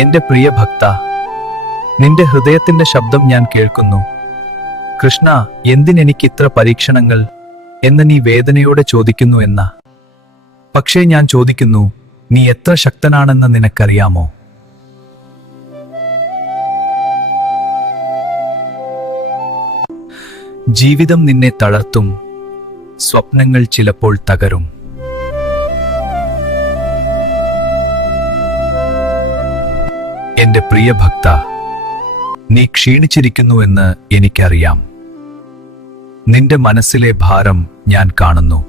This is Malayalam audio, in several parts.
എന്റെ പ്രിയ ഭക്ത, നിന്റെ ഹൃദയത്തിന്റെ ശബ്ദം ഞാൻ കേൾക്കുന്നു. കൃഷ്ണ, എന്തിനെനിക്കിത്ര പരീക്ഷണങ്ങൾ എന്ന് നീ വേദനയോടെ ചോദിക്കുന്നു എന്ന. പക്ഷേ ഞാൻ ചോദിക്കുന്നു, നീ എത്ര ശക്തനാണെന്ന് നിനക്കറിയാമോ? ജീവിതം നിന്നെ തളർത്തും, സ്വപ്നങ്ങൾ ചിലപ്പോൾ തകരും. എന്റെ പ്രിയ ഭക്ത, നീ ക്ഷീണിച്ചിരിക്കുന്നുവെന്ന് എനിക്കറിയാം. നിന്റെ മനസ്സിലെ ഭാരം ഞാൻ കാണുന്നു.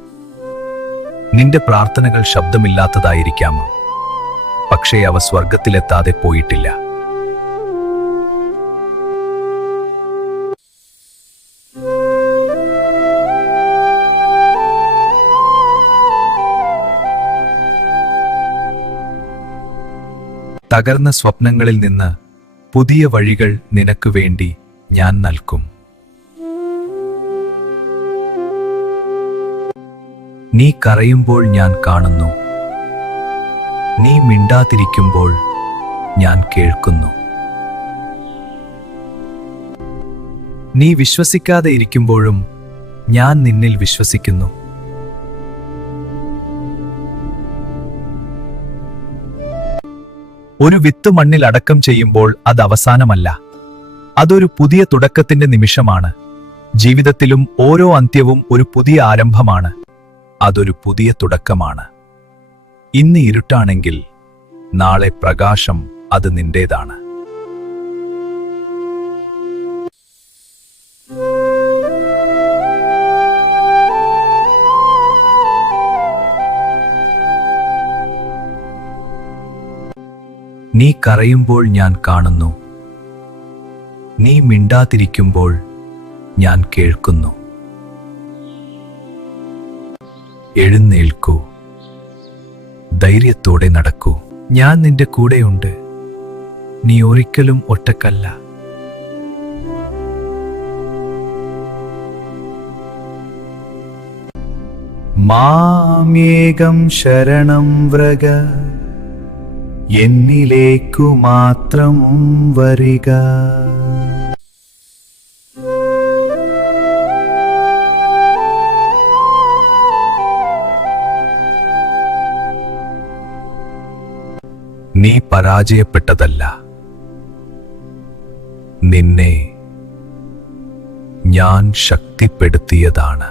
നിന്റെ പ്രാർത്ഥനകൾ ശബ്ദമില്ലാത്തതായിരിക്കാം, പക്ഷേ അവ സ്വർഗത്തിലെത്താതെ പോയിട്ടില്ല. തകർന്ന സ്വപ്നങ്ങളിൽ നിന്ന് പുതിയ വഴികൾ നിനക്ക് വേണ്ടി ഞാൻ നൽകും. നീ കരയുമ്പോൾ ഞാൻ കാണുന്നു. നീ മിണ്ടാതിരിക്കുമ്പോൾ ഞാൻ കേൾക്കുന്നു. നീ വിശ്വസിക്കാതെ ഇരിക്കുമ്പോഴും ഞാൻ നിന്നിൽ വിശ്വസിക്കുന്നു. ഒരു വിത്ത് മണ്ണിൽ അടക്കം ചെയ്യുമ്പോൾ അത് അവസാനമല്ല, അതൊരു പുതിയ തുടക്കത്തിന്റെ നിമിഷമാണ്. ജീവിതത്തിലും ഓരോ അന്ത്യവും ഒരു പുതിയ ആരംഭമാണ്. അതൊരു പുതിയ തുടക്കമാണ്. ഇന്ന് ഇരുട്ടാണെങ്കിൽ നാളെ പ്രകാശം അത് നിന്റേതാണ്. നീ കരയുമ്പോൾ ഞാൻ കാണുന്നു. നീ മിണ്ടാതിരിക്കുമ്പോൾ ഞാൻ കേൾക്കുന്നു. എഴുന്നേൽക്കൂ, ധൈര്യത്തോടെ നടക്കൂ. ഞാൻ നിന്റെ കൂടെയുണ്ട്. നീ ഒരിക്കലും ഒറ്റക്കല്ല. മാമേകം ശരണം വ്രജ, എന്നിലേക്കു മാത്രം വരിക. നീ പരാജയപ്പെട്ടതല്ല, നിന്നെ ഞാൻ ശക്തിപ്പെടുത്തിയതാണ്.